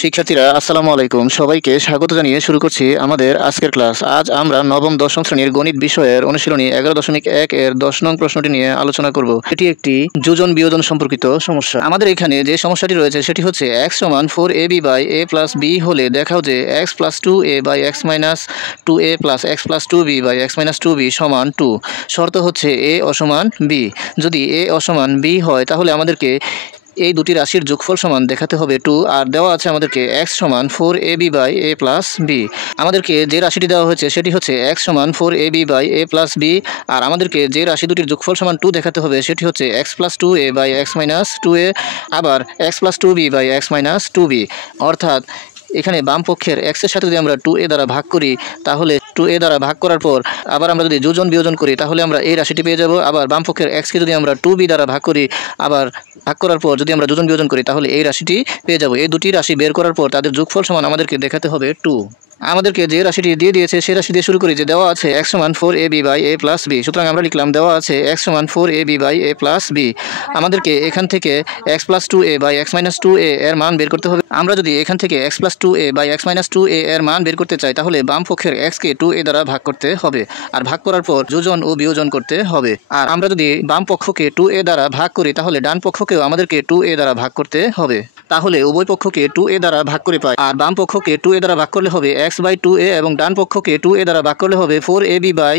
শিক্ষার্থীরা আসসালামু আলাইকুম, সবাইকে স্বাগত জানিয়ে শুরু করছি আমাদের আজকের ক্লাস। আজ আমরা নবম দশম শ্রেণীর গণিত বিষয়ের অনুশীলনী 11.1 এর 10 নং প্রশ্নটি নিয়ে আলোচনা করব। এটি একটি যোজন বিয়োজন সম্পর্কিত সমস্যা। আমাদের এখানে যে সমস্যাটি রয়েছে সেটি হচ্ছে x সমান 4ab by a plus b হলে দেখাও যে x plus 2a by x minus 2a plus x plus 2b by x minus 2b সমান 2। শর্ত হচ্ছে a অসমান b। যদি a অসমান b হয় তাহলে আমাদেরকে এই দুটি রাশির যোগফল সমান দেখাতে হবে 2, আর দেওয়া আছে আমাদেরকে x সমান 4ab by a plus b। আমাদেরকে যে রাশিটি দেওয়া হয়েছে সেটি হচ্ছে x সমান 4ab by a plus b, আর আমাদেরকে যে রাশি দুটির যোগফল সমান 2 দেখাতে হবে সেটি হচ্ছে x plus 2a by x minus 2a, আবার x plus 2b by x minus 2b। অর্থাৎ এখানে বাম পক্ষের x এর সাথে যদি আমরা 2a দ্বারা ভাগ করি তাহলে 2a দ্বারা ভাগ করার পর আবার আমরা যদি যোজন বিয়োজন করি তাহলে আমরা এই রাশিটি পেয়ে যাব। আবার বাম পক্ষের x কে যদি আমরা 2b দ্বারা ভাগ করি, আবার ভাগ করার পর যদি আমরা যোজন বিয়োজন করি তাহলে এই রাশিটি পেয়ে যাব। এই দুটি রাশি বের করার পর তাদের যোগফল সমান আমাদেরকে দেখাতে হবে 2। আমাদেরকে যে রাশিটি দিয়ে দিয়েছে সেই রাশি দিয়ে শুরু করি। যে দেওয়া আছে x সমান 4ab by a plus b, সুতরাং আমরা লিখলাম দেওয়া আছে x সমান 4ab by a plus b। আমাদেরকে এখান থেকে x plus 2a by x minus 2a এর মান বের করতে হবে। আমরা যদি এখান থেকে x plus 2a by x minus 2a এর মান বের করতে চাই তাহলে বাম পক্ষের x কে 2a দ্বারা ভাগ করতে হবে, আর ভাগ করার পর যোজন ও বিয়োজন করতে হবে। আর আমরা যদি বাম পক্ষকে 2a দ্বারা ভাগ করি তাহলে ডান পক্ষকেও আমাদেরকে 2a দ্বারা ভাগ করতে হবে। তাহলে উভয় পক্ষকে 2a দ্বারা ভাগ করে পাই, আর বাম পক্ষকে 2a দ্বারা ভাগ করলে হবে x বাই 2a এবং ডান পক্ষকে 2a দ্বারা ভাগ করলে হবে 4ab by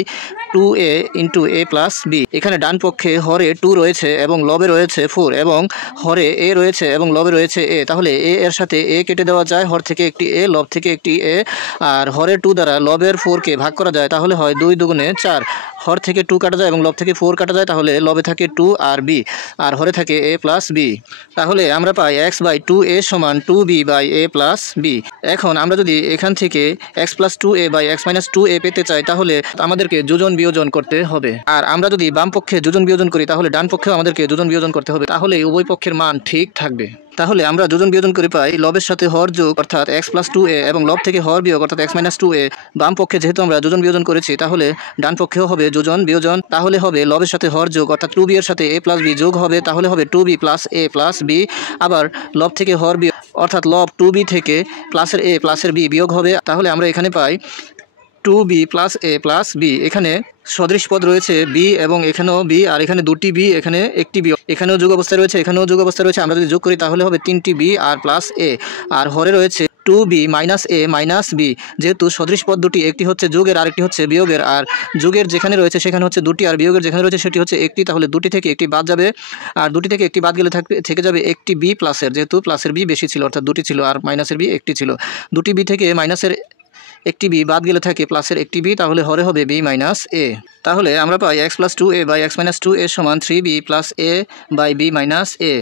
2a into a plus b। এখানে ডান পক্ষে হরে 2 রয়েছে এবং লবে রয়েছে 4, এবং হরে a রয়েছে এবং লবে রয়েছে a। তাহলে a এর সাথে a কেটে দেওয়া যায়, হর থেকে একটি a, লব থেকে একটি a, আর হরের 2 দ্বারা লবের 4কে ভাগ করা যায়, তাহলে হয় 2 দুগুণে 4। হর থেকে 2 কাটা যায় এবং লব থেকে 4 কাটা যায়, তাহলে লবে থাকে 2 আর b, আর হরে থাকে a প্লাস b। তাহলে আমরা পাই x বাই 2a সমান 2b by a plus b। এখন আমরা যদি এখান থেকে x plus 2a by x minus 2a পেতে চাই তাহলে আমাদেরকে যোজন বিয়োজন করতে হবে। আর আমরা যদি বাম পক্ষে যোজন বিয়োজন করি তাহলে ডান পক্ষেও আমাদেরকে যোজন বিয়োজন করতে হবে, তাহলে উভয় পক্ষের মান ঠিক থাকবে। তাহলে আমরা যোজন বিয়োজন করে পাই লবের সাথে হর যোগ অর্থাৎ x প্লাস 2a এবং লব থেকে হর বিয়োগ অর্থাৎ x মাইনাস 2a। বাম পক্ষে যেহেতু আমরা যোজন বিয়োজন করেছি তাহলে ডান পক্ষেও হবে যোজন বিয়োজন। তাহলে হবে লবের সাথে হর যোগ অর্থাৎ 2b এর সাথে a প্লাস b যোগ হবে, তাহলে হবে 2b plus a plus b। আবার লব থেকে হর বিয়োগ অর্থাৎ লব 2b থেকে প্লাসের a প্লাসের b বিয়োগ হবে, তাহলে আমরা এখানে পাই 2b plus a plus b। এখানে সদৃশ পদ রয়েছে b এবং এখানেও b, আর এখানে দুটি b, এখানে একটি b, এখানেও যোগ অবস্থায় রয়েছে, এখানেও যোগ অবস্থায় রয়েছে। আমরা যদি যোগ করি তাহলে হবে 3টি b আর প্লাস a, আর হরে রয়েছে 2b minus a minus b। যেহেতু সদৃশ পদ দুটি, একটি হচ্ছে যোগের আর একটি হচ্ছে বিয়োগের, আর যোগের যেখানে রয়েছে সেখানে হচ্ছে দুটি, আর বিয়োগের যেখানে রয়েছে সেটি হচ্ছে একটি, তাহলে দুটি থেকে একটি বাদ যাবে, আর দুটি থেকে একটি বাদ গেলে থেকে যাবে একটি b প্লাসের, যেহেতু প্লাসের b বেশি ছিল অর্থাৎ দুটি ছিল, আর মাইনাসের b একটি ছিল। দুটি b থেকে মাইনাসের একটি b বাদ গেলে থাকে প্লাসের একটি b, তাহলে হরে হবে b মাইনাস a। তাহলে আমরা পাই x plus 2a by x minus 2a সমান 3b plus a by b minus a।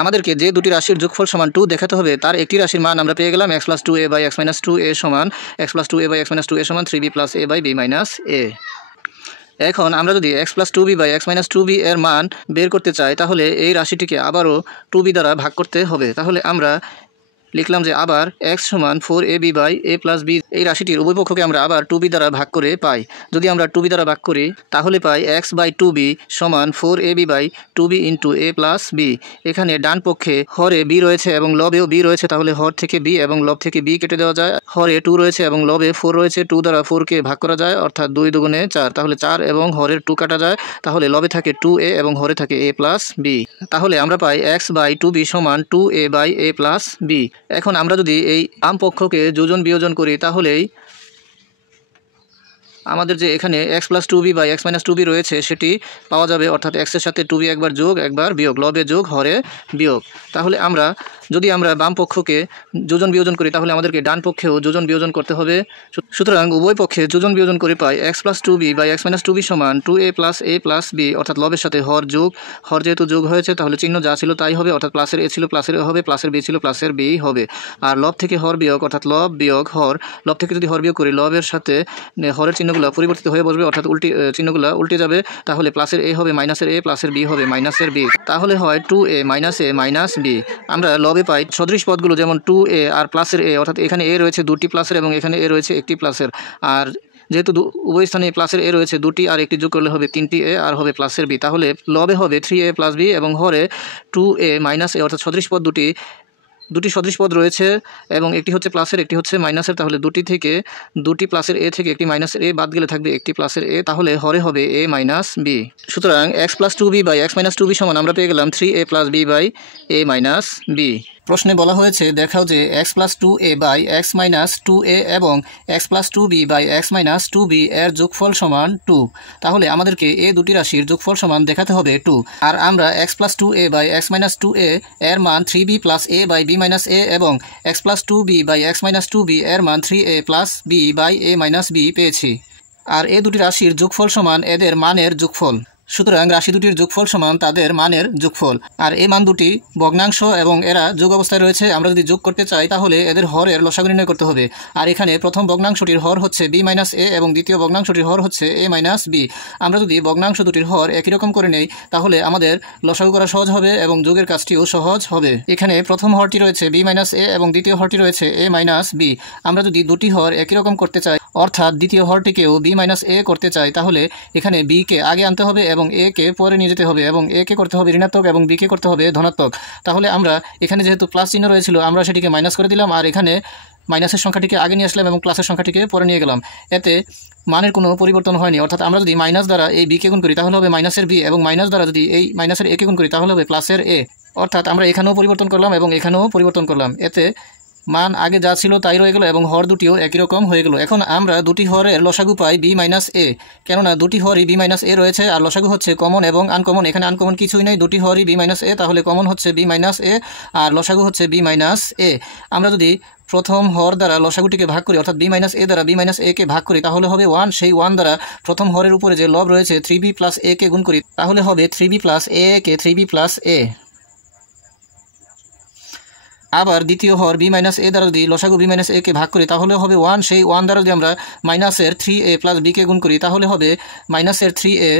আমাদেরকে যে দুটি রাশির যোগফল সমান 2 দেখাতে হবে তার একটি রাশির মান আমরা পেয়ে গেলাম x plus 2a by x minus 2a সমান x plus 2a by x minus 2a সমান 3b plus a by b minus a। এখন আমরা যদি x plus 2b by x minus 2b এর মান বের করতে চাই তাহলে এই রাশিটিকে আবারও 2b দ্বারা ভাগ করতে হবে। তাহলে আমরা লিখলাম যে আবার x সমান 4ab by a plus b। এই রাশিটির উভয় পক্ষকে আমরা আবার 2b দ্বারা ভাগ করে পাই। যদি আমরা 2b দ্বারা ভাগ করি তাহলে পাই x বাই 2b সমান 4ab by 2b into a plus b। এখানে ডান পক্ষে হরে b রয়েছে এবং লবেও b রয়েছে, তাহলে হর থেকে b এবং লব থেকে b কেটে দেওয়া যায়। হরে 2 রয়েছে এবং লবে 4 রয়েছে, 2 দ্বারা 4কে ভাগ করা যায় অর্থাৎ 2 দুগুণে 4, তাহলে 4 এবং হরের 2 কাটা যায়, তাহলে লবে থাকে 2a এবং হরে থাকে a প্লাস b। তাহলে আমরা পাই x বাই 2b সমান 2a by a plus b। এখন আমরা যদি এই বাম পক্ষকে যোজন বিয়োজন করি তাহলেই আমাদের যে এখানে x plus 2b by x minus 2b রয়েছে সেটি পাওয়া যাবে, অর্থাৎ x এর সাথে 2b একবার যোগ একবার বিয়োগ, লবে যোগ হরে বিয়োগ। তাহলে আমরা যদি আমরা বাম পক্ষকে যোজন বিয়োজন করি তাহলে আমাদেরকে ডান পক্ষেও যোজন বিয়োজন করতে হবে। সুতরাং উভয় পক্ষে যোজন বিয়োজন করে পাই x plus 2b by x minus 2b সমান 2a plus a plus b, অর্থাৎ লবের সাথে হর যোগ, হর যেহেতু যোগ হয়েছে তাহলে চিহ্ন যা ছিল তাই হবে, অর্থাৎ প্লাসের a ছিল প্লাসের a হবে, প্লাসের b ছিল প্লাসের b হবে। আর লব থেকে হর বিয়োগ অর্থাৎ লব বিয়োগ হর, লব থেকে যদি হর বিয়োগ করি লবের সাথে হরের চিহ্নগুলো পরিবর্তিত হয়ে বসবে, অর্থাৎ চিহ্নগুলো উল্টে যাবে, তাহলে প্লাসের a হবে মাইনাসের a, প্লাসের b হবে মাইনাসের b, তাহলে হয় 2a minus a minus b। আমরা লবে পাই সদৃশ পদগুলো যেমন 2a আর প্লাসের a, অর্থাৎ এখানে a রয়েছে দুটি প্লাসের এবং এখানে a রয়েছে একটি প্লাসের, আর যেহেতু উভয় স্থানে প্লাসের a রয়েছে দুটি, আর একটি যোগ করলে হবে 3টি a আর হবে প্লাসের b, তাহলে লবে হবে 3a প্লাস b এবং হরে 2a মাইনাস a, অর্থাৎ সদৃশ পদ দুটি দুটি সদৃশ পদ রয়েছে এবং একটি হচ্ছে প্লাসের একটি হচ্ছে মাইনাসের, তাহলে দুটি প্লাসের এ থেকে একটি মাইনাসের এ বাদ গেলে থাকবে একটি প্লাসের এ, তাহলে হরে হবে a মাইনাস বি। সুতরাং X plus two B by X minus two B সমান আমরা পেয়ে গেলাম 3a plus B by A minus B. প্রশ্নে বলা হয়েছে দেখাও যে X plus two A by X minus two A এবং X plus two B by X minus two B এর যোগফল সমান 2। তাহলে আমাদেরকে এ দুটি রাশির যোগফল সমান দেখাতে হবে 2। আর আমরা X plus two A by X minus two A এর মান 3b plus A by B minus A এবং X plus two B by X minus two B এর মান 3a plus B by A minus B পেয়েছি। আর এ দুটি রাশির যোগফল সমান এদের মানের যোগফল। সুতরাং রাশি দুটির যোগফল সমান তাদের মানের যোগফল। আর এই মান দুটি ভগ্নাংশ এবং এরা যোগ অবস্থায় রয়েছে। আমরা যদি যোগ করতে চাই তাহলে এদের হরের লসাগু নির্ণয় করতে হবে। আর এখানে প্রথম ভগ্নাংশটির হর হচ্ছে বি মাইনাস এ এবং দ্বিতীয় ভগ্নাংশটির হর হচ্ছে এ মাইনাস বি। আমরা যদি ভগ্নাংশ দুটির হর একই রকম করে নেই তাহলে আমাদের লসাগু করা সহজ হবে এবং যোগের কাজটিও সহজ হবে। এখানে প্রথম হরটি রয়েছে বি মাইনাস এ এবং দ্বিতীয় হরটি রয়েছে এ মাইনাস বি। আমরা যদি দুটি হর একই রকম করতে চাই অর্থাৎ দ্বিতীয় হরটিকেও বি মাইনাস এ করতে চাই তাহলে এখানে বি কে আগে আনতে হবে এবং এ কে পরে নিয়ে যেতে হবে এবং এ কে করতে হবে ঋণাত্মক এবং বি কে করতে হবে ধনাত্মক। তাহলে আমরা এখানে যেহেতু প্লাস চিহ্ন রয়েছিল আমরা সেটিকে মাইনাস করে দিলাম আর এখানে মাইনাসের সংখ্যাটিকে আগে নিয়ে আসলাম এবং প্লাসের সংখ্যাটিকে পরে নিয়ে গেলাম। এতে মানের কোনো পরিবর্তন হয়নি। অর্থাৎ আমরা যদি মাইনাস দ্বারা এই বি কে গুণ করি তাহলে হবে মাইনাসের বি এবং মাইনাস দ্বারা যদি এই মাইনাসের এ কে গুণ করি তাহলে হবে প্লাসের এ। অর্থাৎ আমরা এখানেও পরিবর্তন করলাম এবং এখানেও পরিবর্তন করলাম। এতে মান আগে যা ছিল তাই রয়ে গেল এবং হর দুটিও একই রকম হয়ে গেল। এখন আমরা দুটি হরের লসাগু পাই বি মাইনাস এ, কেননা দুটি হরই বি মাইনাস এ রয়েছে আর লসাগু হচ্ছে কমন এবং আনকমন। এখানে আনকমন কিছুই নেই, দুটি হরই বি মাইনাস এ, তাহলে কমন হচ্ছে বি মাইনাস এ আর লসাগু হচ্ছে বি মাইনাস এ। আমরা যদি প্রথম হর দ্বারা লসাগুটিকে ভাগ করি অর্থাৎ বি মাইনাস এ দ্বারা বি মাইনাস এ কে ভাগ করি তাহলে হবে 1। সেই 1 দ্বারা প্রথম হরের উপরে যে লব রয়েছে 3b প্লাস এ কে গুণ করি তাহলে হবে 3b প্লাস এ কে 3b প্লাস এ। আবার দ্বিতীয় হর বি মাইনাস এ দ্বারা যদি লসাগু বি মাইনাস এ কে ভাগ করি তাহলে হবে 1। সেই 1 দ্বারা যদি আমরা মাইনাসের 3a প্লাস বি কে গুণ করি তাহলে হবে মাইনাসের 3a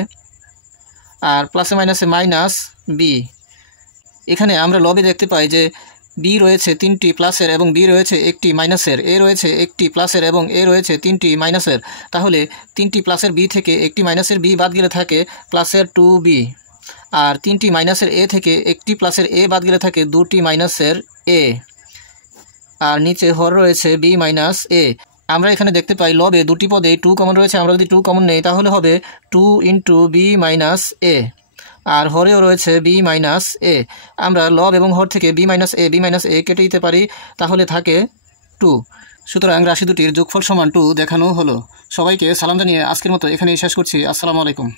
আর প্লাসে মাইনাসে মাইনাস বি। এখানে আমরা লবে দেখতে পাই যে বি রয়েছে 3টি প্লাসের এবং বি রয়েছে একটি মাইনাসের, এ রয়েছে একটি প্লাসের এবং এ রয়েছে 3টি মাইনাসের। তাহলে 3টি প্লাসের বি থেকে একটি মাইনাসের বি বাদ গেলে থাকে প্লাসের 2b আর 3টি মাইনাসের এ থেকে একটি প্লাসের এ বাদ গেলে থাকে 2টি মাইনাসের এ আর নিচে হর রয়েছে বি মাইনাস এ। আমরা এখানে দেখতে পাই লবে দুটি পদে 2 কমন রয়েছে। আমরা যদি 2 কমন নেই তাহলে হবে 2 ইন্টু বি মাইনাস এ আর হরেও রয়েছে বি মাইনাস এ। আমরা লব এবং হর থেকে বি মাইনাস এ কেটে দিতে পারি তাহলে থাকে 2। সুতরাং রাশি দুটির যোগফল সমান 2 দেখানো হলো। সবাইকে সালাম জানিয়ে আজকের মতো এখানেই শেষ করছি। আসসালামু আলাইকুম।